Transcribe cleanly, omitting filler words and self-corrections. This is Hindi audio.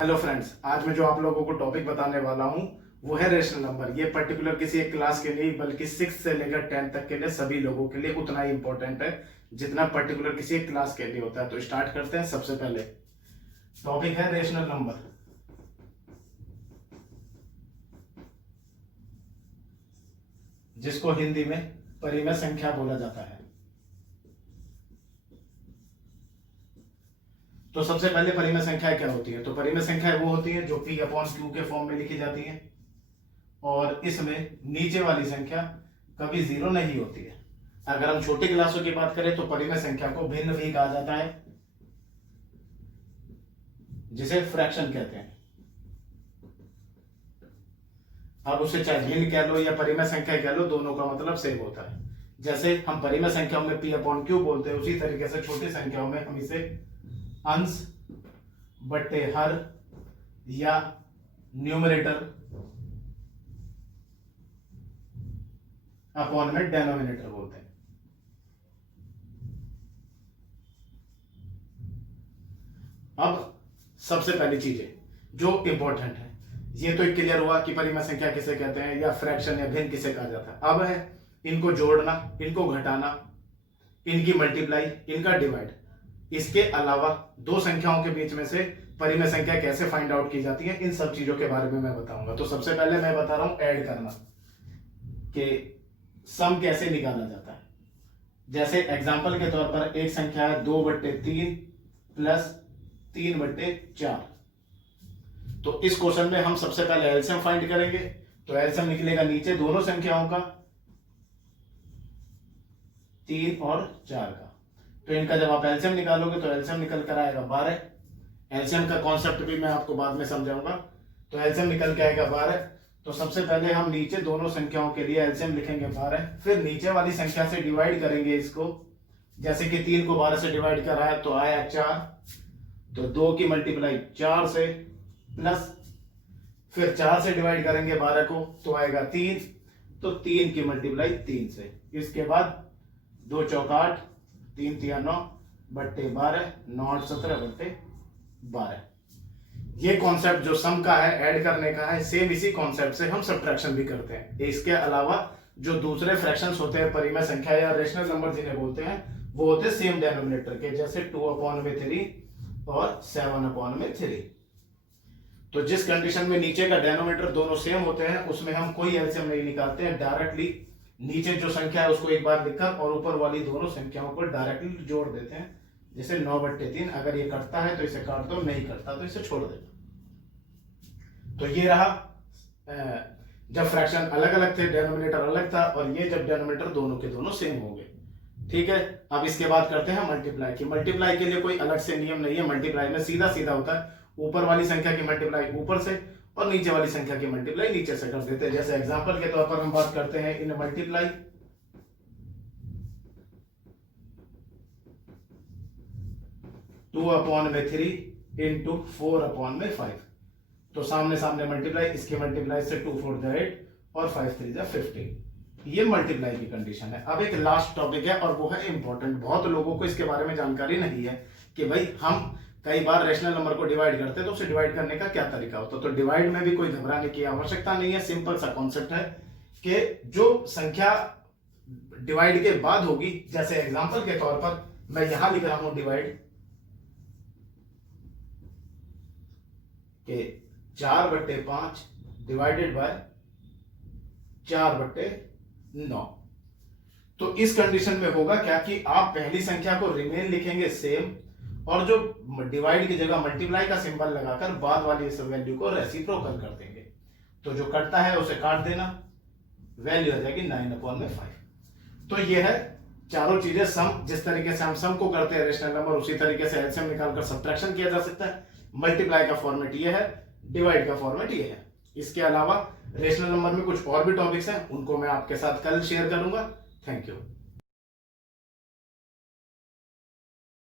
हेलो फ्रेंड्स, आज मैं जो आप लोगों को टॉपिक बताने वाला हूं वो है रेशनल नंबर। ये पर्टिकुलर किसी एक क्लास के लिए बल्कि 6 से लेकर 10 तक के लिए सभी लोगों के लिए उतना ही इंपॉर्टेंट है जितना पर्टिकुलर किसी एक क्लास के लिए होता है। तो स्टार्ट करते हैं। सबसे पहले टॉपिक है रेशनल नंबर, जिसको हिंदी में परिमेय संख्या बोला जाता है। तो सबसे पहले परिमेय संख्या क्या होती है? तो परिमेय संख्या वो होती है जो P अपॉन Q के फॉर्म में लिखी जाती है और इसमें नीचे वाली संख्या कभी जीरो नहीं होती है। अगर हम छोटी क्लासों की बात करें तो परिमेय संख्या को भिन्न भी कहा जाता है, जिसे फ्रैक्शन कहते हैं। अब उसे चाहे भिन्न कह लो या परिमेय संख्या कह लो, दोनों का मतलब सेम होता है। जैसे हम परिमेय संख्याओं में P अपॉन Q बोलते हैं, उसी तरीके से छोटी संख्याओं में हम इसे अंश बट्टे हर या न्यूमरेटर अपॉन में डेनोमिनेटर बोलते हैं। अब सबसे पहली चीजें जो इंपॉर्टेंट है, ये तो क्लियर हुआ कि परिमेय संख्या किसे कहते हैं या फ्रैक्शन या भिन्न किसे कहा जाता है। अब है इनको जोड़ना, इनको घटाना, इनकी मल्टीप्लाई, इनका डिवाइड। इसके अलावा दो संख्याओं के बीच में से परिमेय संख्या कैसे फाइंड आउट की जाती है, इन सब चीजों के बारे में मैं बताऊंगा। तो सबसे पहले मैं बता रहा हूं ऐड करना, कि सम कैसे निकाला जाता है। जैसे एग्जांपल के तौर पर एक संख्या है 2/3 प्लस 3/4। तो इस क्वेश्चन में हम सबसे पहले एलसीएम फाइंड करेंगे। तो एलसीएम निकलेगा नीचे दोनों संख्याओं का, 3 और 4 का। तो इनका जब आप एलसीएम निकालोगे तो एलसीएम निकल कर आएगा 12। एलसीएम का कॉन्सेप्ट भी मैं आपको बाद में समझाऊंगा। तो एलसीएम निकल के आएगा 12। तो सबसे पहले हम नीचे दोनों संख्याओं के लिए एलसीएम लिखेंगे 12, फिर नीचे वाली संख्या से डिवाइड करेंगे इसको। जैसे कि 3 को 12 से डिवाइड करा है तो आया 4, तो 2 की मल्टीप्लाई 4 से, प्लस फिर 4 से डिवाइड करेंगे 12 को तो आएगा 3, तो 3 की मल्टीप्लाई 3 से। इसके बाद 2 चौक 8, 3 तिया 9 बट्टे 12, 9 8 17 बट्टे 12। ये कॉन्सेप्ट जो सम का है, ऐड करने का है, सेम इसी कॉन्सेप्ट से हम सब्ट्रैक्शन भी करते हैं। इसके अलावा जो दूसरे फ्रैक्शंस होते हैं परिमेय संख्या या रेशनल नंबर जिन्हें बोलते हैं, वो होते हैं सेम डेनोमिनेटर के, जैसे 2/3 और 7/3। तो जिस कंडीशन में नीचे का डेनोमिनेटर दोनों सेम होते हैं उसमें हम कोई एलसीएम नहीं निकालते हैं, डायरेक्टली नीचे जो संख्या है उसको एक बार लिखकर और ऊपर वाली दोनों संख्याओं को डायरेक्टली जोड़ देते हैं। जैसे 9/3, अगर ये कटता है तो इसे काट दो, नहीं कटता तो इसे छोड़ देना। तो ये रहा जब फ्रैक्शन अलग अलग थे, डेनोमिनेटर अलग था, और ये जब डेनोमिनेटर दोनों के दोनों सेम हो गए। ठीक है, अब इसके बाद करते हैं मल्टीप्लाई की। मल्टीप्लाई के लिए कोई अलग से नियम नहीं है। मल्टीप्लाई में सीधा सीधा होता है, ऊपर वाली संख्या की मल्टीप्लाई ऊपर से और नीचे वाली संख्या की मल्टीप्लाई नीचे से कर देते हैं। जैसे एग्जांपल के तौर पर हम बात करते हैं इन मल्टीप्लाई 2/3 इंटू 4/5। तो सामने सामने मल्टीप्लाई, इसके मल्टीप्लाई से 2 4 8 और 5 3 15। ये मल्टीप्लाई की कंडीशन है। अब एक लास्ट टॉपिक है और वो है इंपॉर्टेंट। बहुत लोगों को इसके बारे में जानकारी नहीं है कि भाई हम कई बार रेशनल नंबर को डिवाइड करते हैं तो उसे डिवाइड करने का क्या तरीका होता है। तो डिवाइड में भी कोई घबराने की आवश्यकता नहीं है। सिंपल सा कॉन्सेप्ट है कि जो संख्या डिवाइड के बाद होगी, जैसे एग्जांपल के तौर पर मैं यहां लिख रहा हूं डिवाइड के 4/5 डिवाइडेड बाय 4/9। तो इस कंडीशन में होगा क्या कि आप पहली संख्या को रिमेन लिखेंगे सेम, और जो डिवाइड की जगह मल्टीप्लाई का सिंबल लगाकर बाद वाली इस वैल्यू को रेसिप्रोकल कर देंगे। तो जो कटता है उसे काट देना, वैल्यू आ जाएगी 9/5। तो ये है चारों चीजें। सम, जिस तरीके से हम सम को करते हैं रेशनल नंबर, उसी तरीके से एलसीएम निकालकर सब्ट्रैक्शन किया जा सकता है। मल्टीप्लाई का फॉर्मेट ये है, डिवाइड का फॉर्मेट ये है। इसके अलावा रेशनल नंबर में कुछ और भी टॉपिक्स हैं, उनको मैं आपके साथ कल शेयर करूंगा। Thank you.